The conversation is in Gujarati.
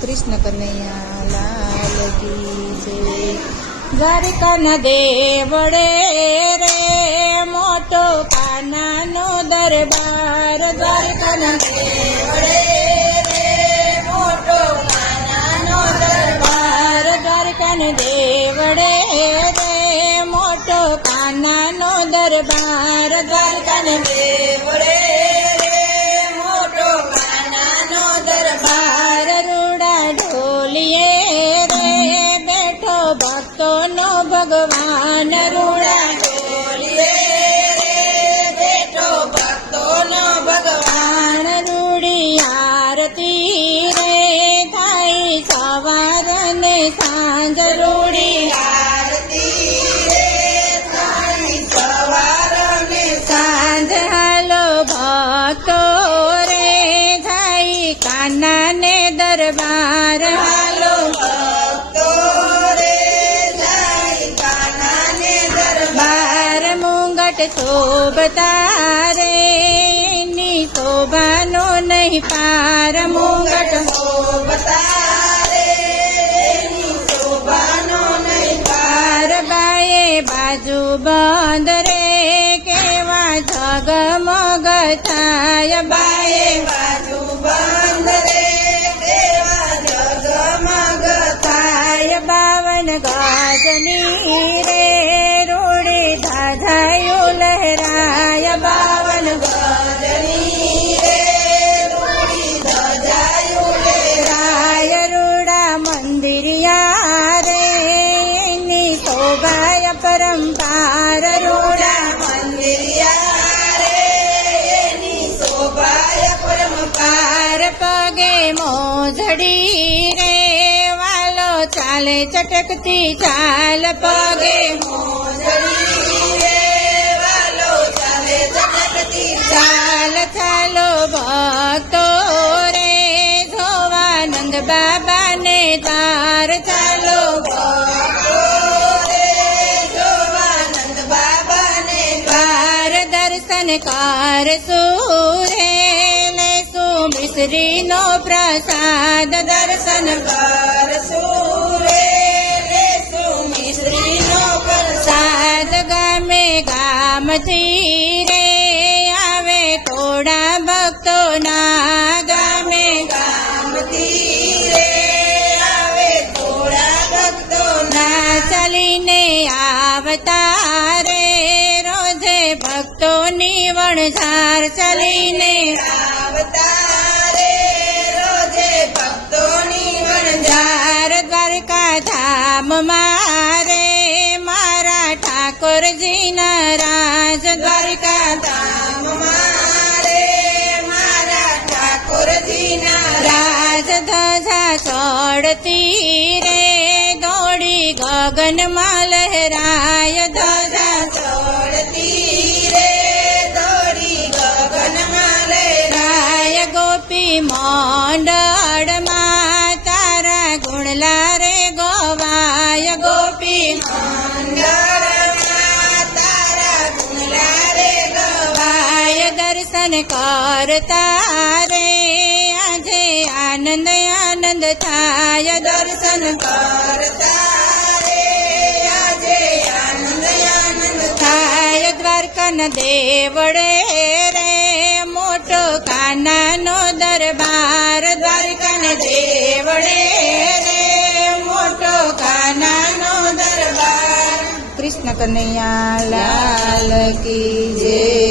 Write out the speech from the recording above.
કૃષ્ણ કનૈયા લાલ કી જય। દ્વારિકાના દેવડે રે મોટો કાનાનો દરબાર, દ્વારિકાના દેવડે રે મોટો કાનાનો દરબાર, દ્વારિકાના દેવડે રે મોટો કાનાનો દરબાર, દ્વારિકાના દેવડે ભગવાન રૂડા ઢોલીએ બેઠો ભક્તોનો ભગવાન, રૂડી આરતી રે થાય સવાર ને સાંજ, રૂડી આરતી રે થાય સવાર ને સાંજ, હાલો ભક્તો રે થાય કાના ને દરબાર, હાલો શોભતા રે એની શોભાનો નહીં પાર, મુંગટ શોભતા રે એની શોભાનો નહીં પાર, બાએ બાજુ બંધ રે કેવા ઝગમગ થાય, બાએ બાજુ બંધ રે કેવા ઝગમગ થાય, 52 ગજની રે રૂડી ધાધાયું લહેરાય, 52 ગજની રે રૂડી ધાધાયું લહેરાય, રૂડા મંદિરિયા રે એની શોભાય પરંપાર, રૂડા મંદિરિયા રે એની શોભાય પરંપાર, પગે મોજડી રે વાલો ચાલે ચટકતી ચાલ, પગે મોજડી રે વાલો ચાલે ચટકતી ચાલ, ચાલો ભક્તો રે જોવા નંદ બાબાને તાર, ચાલો ભક્તો રે જોવા નંદ બાબાને તાર, દર્શન કરશું રે લેશું મિશ્રીનો પ્રસાદ, દર્શન કરશું રે લેશું મિશ્રીનો પ્રસાદ, ગામે ગામથી રે આવે થોડા ભક્તો ના, ગામે ગામથી રે આવે થોડા ભક્તો ના, ચાલીને આવતા રે રોજે ભક્તોની વણઝાર, ચાલીને આવતા રે રોજે ભક્તોની વણઝાર, દ્વારકા ધામ મારે મારા ઠાકોરજીના રાજ, દ્વારકા ધામ મારે મારા ઠાકોરજીના રાજ, ધજા ચડતી રે દોડી ગગનમાં લહેરાય, ધજા ચડતી રે દોડી ગગનમાં લહેરાય, ગોપી મંડળમાં તારા ગુણલા રે ગવાય, ગોપી મંડળમાં તારા ગુણલા રે ગવાય, દર્શન કરતા રે આજે આનંદ આનંદ થાય, દર્શન કરતા રે આજે આનંદ આનંદ થાય, દ્વારકાના દેવડે રે મોટો કાનાનો દરબાર, દ્વારકાના દેવડે રે મોટો કાનાનો દરબાર, કૃષ્ણ કનૈયા લાલ કી જય।